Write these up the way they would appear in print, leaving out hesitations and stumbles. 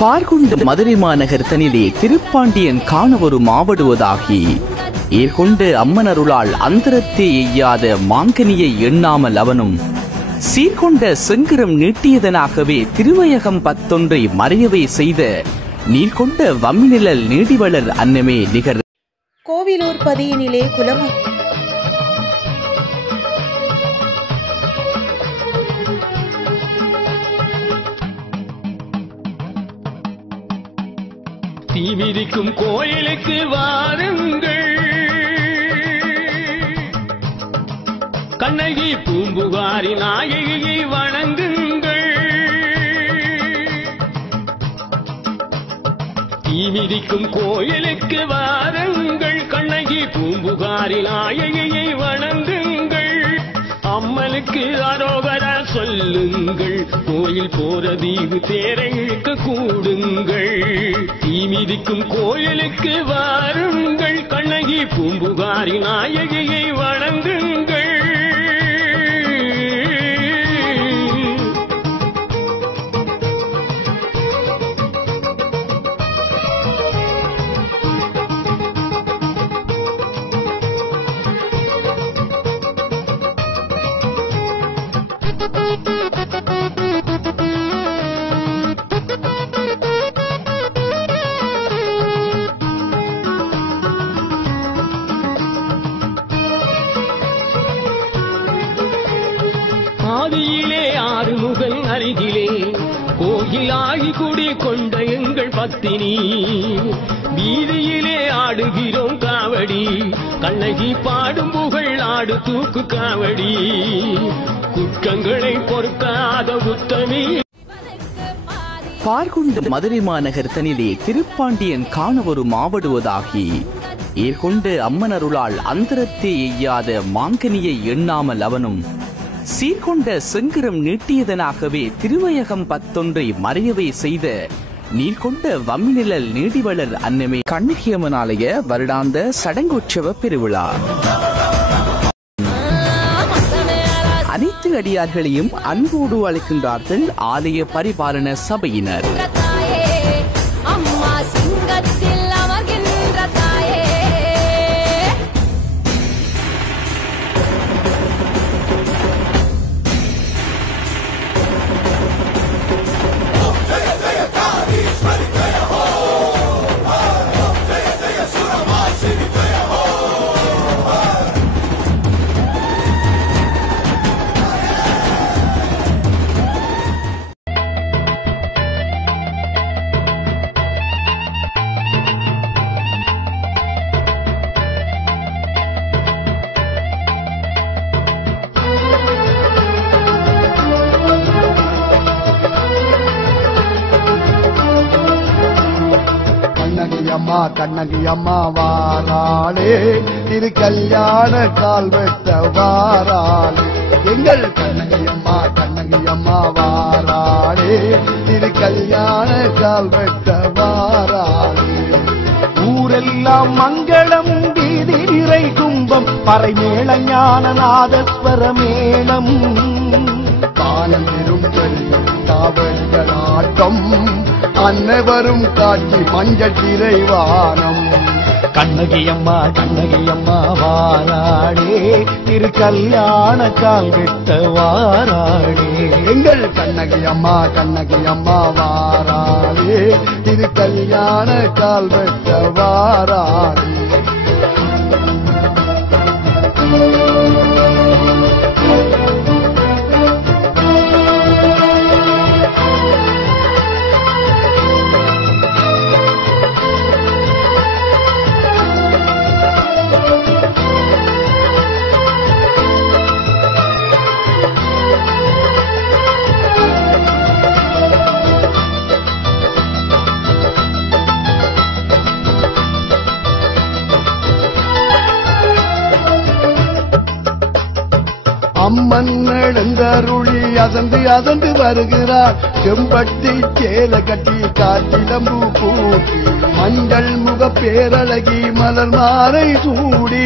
பார்குண்டு மதுரை மாநகர் தனிலே திருப்பாண்டியன் காண ஒரு மாவடுவதாகி ஏற்கொண்டு அம்மனருளால் அந்தரத்தே எய்யாத மாங்கனியை எண்ணாமல் அவனும் சீர்கொண்ட செங்கிரம் நீட்டியதனாகவே திருவயகம் 11 மறையவே செய்த நீர்கொண்ட வம்மிநிழல் நீடிவளர் அன்னமே நிகர். கோவிலூர் பதியினிலே குலம தீமிதிக்கும் கோயிலுக்கு வாருங்கள், கண்ணகி பூம்புகாரி நாயகியை வணங்குங்கள். தீமிதிக்கும் கோயிலுக்கு வாருங்கள், கண்ணகி பூம்புகாரி நாயகியை வணங்குங்கள். அம்மனுக்கு அரோகரா சொல்லுங்கள், கோயில் போற தீவு தேரை இழுக்க கூடுங்கள். தீமிதிக்கும் கோயிலுக்கு வாருங்கள், கண்ணகி பூம்புகாரி நாயகியை வணங்குங்கள். ஆதியிலே ஆறுமுகன் அருகிலே கோயிலாகி குடி கொண்ட எங்கள் பத்தினி, வீதியிலே ஆடுகிறோம் காவடி, கண்ணகி பாடும் புகழ் ஆடு தூக்கு காவடி, குற்றங்களை பொறுக்காத உத்தமி. பார்குண்டு மதுரை மாநகர் தனிலே திருப்பாண்டியன் காண ஒரு மாவடுவதாகி ஏற்கொண்டு அம்மனருளால் அந்தரத்தே எய்யாத மாங்கனியை எண்ணாமல் அவனும் சீர்கொண்ட செங்கிரம் நீட்டியதனாகவே திருவயகம் 11 மறையவே செய்த நீர்கொண்ட வம்மிநிழல் நீடிவளர் அன்னமே கண்ணகியம்மன் ஆலய வருடாந்த சடங்கோற்சவ பெருவிழா. அனைத்து அடியார்களையும் அன்போடு அழைக்கின்றார்கள் ஆலய பரிபாலன சபையினர். கண்ணகி அம்மா வாராளே, திரு கல்யாண கால் வெட்ட வாராளே. எங்கள் கண்ணகி அம்மா வாராளே, திரு கல்யாண கால் வெட்ட வாராளே. ஊரெல்லாம் மங்களம், வீதி நிறை கும்பம், பறை மேள ஞான நாதஸ்வர மேளம், காலம் பெரும் காவல்கள் ஆட்டம், அன்னவரும் காட்சி மஞ்சள் திரைவானம். கண்ணகி அம்மா வாராடே, திரு கல்யாண கால் வெட்ட வாராடே. எங்கள் கண்ணகி அம்மா வாராடே, திரு கல்யாண கால் வெட்ட வாராடே. அம்மன் எழுந்தருளி அசந்து வருகிறார், செம்பட்டி சேல கட்டி காற்றிலம்பு பூட்டி, மஞ்சள் முக பேரழகி மலர் மாலை சூடி,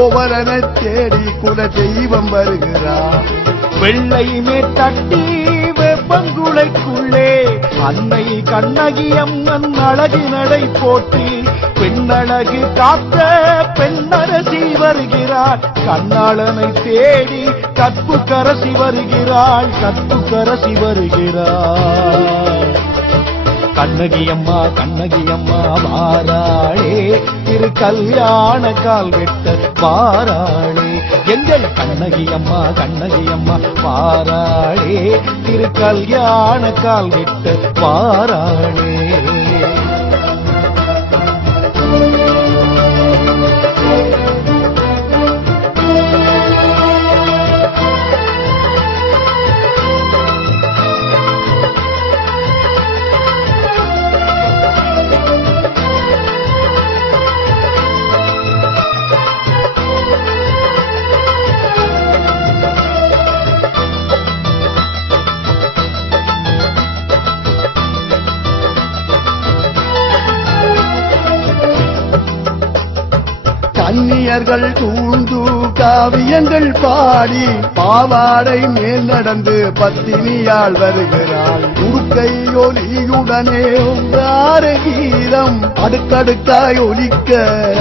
ஓவரன தேடி குல தெய்வம் வருகிறார். வெள்ளை மேட்டட்டி வெப்பங்குளைக்குள்ளே அன்னை கண்ணகி அம்மன் அழகு நடை போற்றி பெண்ணழகு காத்த பெண்ணரசி வருகிறாள். கண்ணாளனை தேடி கற்பு கரசி வருகிறாள், கற்பு கரசி வருகிறாள். கண்ணகி அம்மா வாராளே, திரு கல்யாண கால் வெட்ட வாராளே. எங்கள் கண்ணகி அம்மா வாராளே, திரு கல்யாண கால் வெட்ட வாராளே. கன்னியர்கள் தூண்டு காவியங்கள் பாடி பாவாடை மேல் நடந்து பத்தினியால் வருகிறாள். உடுக்கை ஒலியுடனே கீதம் அடுக்கடுக்காய் ஒலிக்க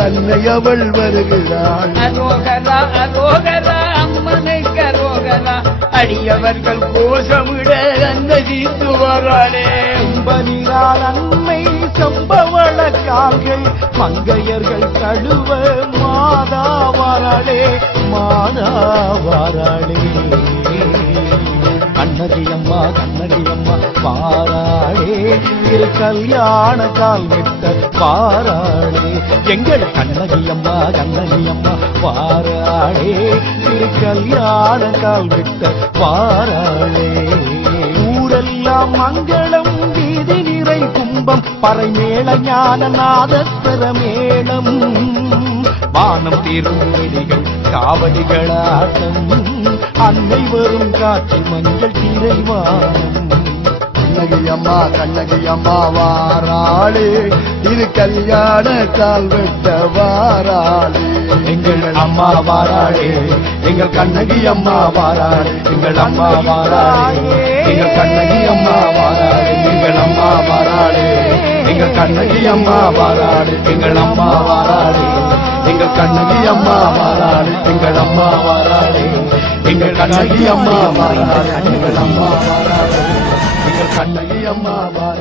அன்னை அவள் வருகிறாள். அரோகரா அரோகரா அம்மனை கரோகரா, அடியவர்கள் கோஷமிட அன்னதித்து வராளே. செம்பனிரால் அன்னை செம்பவள கால்கள் மங்கையர்கள் தழுவ மாதா வாராளே, மாதா வாராளே. கண்ணகி அம்மா வாராளே, திரு கல்யாண கால் வெட்ட வாராளே. எங்கள் கண்ணகி அம்மா வாராளே, திரு கல்யாண கால் வெட்ட வாராளே. ஊரெல்லாம் மங்களம், வீதி நிறை கும்பம், பறைமேள ஞான நாதஸ்வர மேளம், வானம் திருவடிகள் காவடிகளாட்டம், அன்னை வரும் காட்சி மஞ்சள் திரைவானம். கண்ணகி அம்மா வாராளே, இது கல்யாண கால் வெட்ட வாராளே. எங்கள் அம்மா வாராளே, எங்கள் கண்ணகி அம்மா வாராளே, எங்கள் அம்மா வாராளே, எங்கள் கண்ணகி அம்மா வாராளே, எங்கள் அம்மா வாராளே, எங்கள் கண்ணகி அம்மா வாராளே, எங்கள் அம்மா வாராளே, எங்கள் கண்ணகி அம்மா வாராளே, எங்கள் அம்மா வாராளே, எங்கள் கண்ணகி அம்மா வாராளே, எங்கள் அம்மா வாராளே, எங்கள் கண்ணகி அம்மா வாராளே.